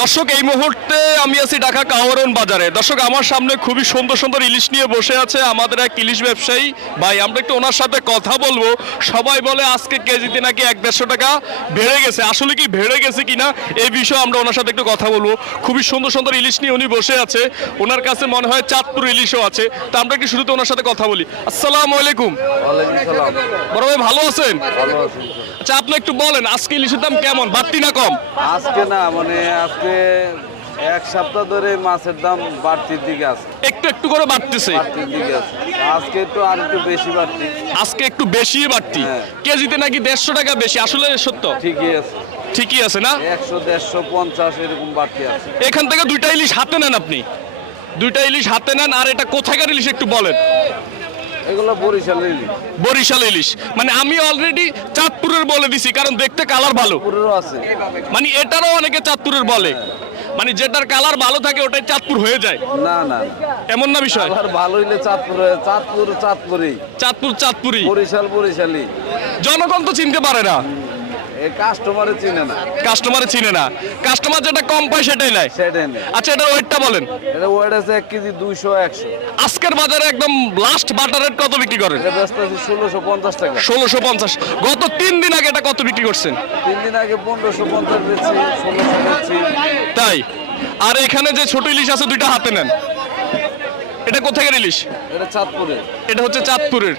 দর্শক এই মুহূর্তে আমি আছি ঢাকা কাওয়ারন বাজারে। দর্শক আমার সামনে খুবই সুন্দর সুন্দর ইলিশ নিয়ে বসে আছে আমাদের এক ইলিশ ব্যবসায়ী। ভাই আমরা একটু ওনার সাথে কথা বলব। সবাই বলে আজকে কেজিতে নাকি এক দেড়শো টাকা বেড়ে গেছে। আসলে কি বেড়ে গেছে কিনা এই বিষয়ে আমরা ওনার সাথে একটু কথা বলব। খুবই সুন্দর সুন্দর ইলিশ নিয়ে উনি বসে আছে। ওনার কাছে মনে হয় চাঁদপুর ইলিশও আছে। তা আমরা একটু শুরুতে ওনার সাথে কথা বলি। আসসালামু আলাইকুম। বড় ভাই ভালো আছেন? আচ্ছা আপনি একটু বলেন আজকে ইলিশের দাম কেমন? বাড়তি না কম? আজকে না মানে আজকে এক সপ্তাহ ধরে মাছের দাম বাড়তির দিকে আছে। একটু একটু করে বাড়তেছে। বাড়তির দিকে আছে। আজকে একটু আর একটু বেশি বাড়তি। আজকে একটু বেশি বাড়তি। হ্যাঁ। কেজিতে নাকি দেড়শো টাকা বেশি আসলে সত্য? ঠিকই আছে। ঠিকই আছে না? একশো দেড়শো পঞ্চাশ এরকম বাড়তি আছে। এখান থেকে দুইটা ইলিশ হাতে নেন আপনি। দুইটা ইলিশ হাতে নেন আর এটা কোথাকার ইলিশ একটু বলেন? এগুলো বরিশালের ইলিশ। বরিশাল ইলিশ। মানে আমি অলরেডি চাঁদপুরের বলে দিছি কারণ দেখতে কালার ভালো। আছে। মানে এটারও অনেকে চাঁদপুরের বলে। মানে যেটার কালার ভালো থাকে ওটাই চাঁদপুর হয়ে যায়। না না। এমন না বিষয়? ভালো হইলে চাঁদপুর চাঁদপুর চাঁদপুরি চাঁদপুর চাঁদপুরি বরিশাল বরিশালি জনগণ তো চিনতে পারে না। কাস্টমারে চিনে না। কাস্টমার চিনে না। কাস্টমার যেটা কম পায় সেটাই নেয়। সেটাই আচ্ছা এটার ওয়েটটা বলেন। এটা ওয়েট আছে এক কেজি দুইশো একশো। আজকের বাজারে একদম লাস্ট বাটার রেট কত বিক্রি করেন? এটা ব্যস্ত আছে ষোলোশো পঞ্চাশ টাকা। ষোলোশো পঞ্চাশ। গত তিন দিন আগে এটা কত বিক্রি করছেন? তিন দিন আগে পনেরোশো পঞ্চাশ বেচছি ষোলোশো বেচছি। তাই? আর এখানে যে ছোট ইলিশ আছে দুইটা হাতে নেন। এটা কোথায় ইলিশ? এটা চাঁদপুরে এটা হচ্ছে চাঁদপুরের।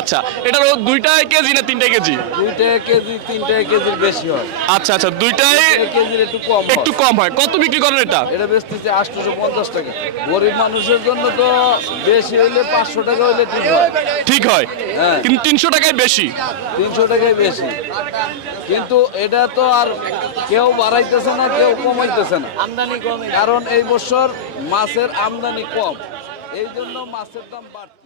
আচ্ছা এটার ও দুইটাই কেজি না তিনটা কেজি? দুইটা কেজি তিনটা কেজির বেশি হয়। আচ্ছা আচ্ছা দুইটাই কেজির একটু কম হয়। একটু কম হয়। কত বিক্রি করেন এটা? এটা বেচতেছে আটশোশো পঞ্চাশ টাকা। গরিব মানুষের জন্য তো বেশি হইলে পাঁচশো টাকা হইলে ঠিক হয়। ঠিক হয়। হ্যাঁ। কিন্তু তিনশো টাকায় বেশি। তিনশো টাকাই বেশি। কিন্তু এটা তো আর কেউ বাড়াইতেছে না কেউ কমাইতেছে না। আমদানি কম। কারণ এই বছর মাছের আমদানি কম। এই জন্য মাছের দাম বাড়তি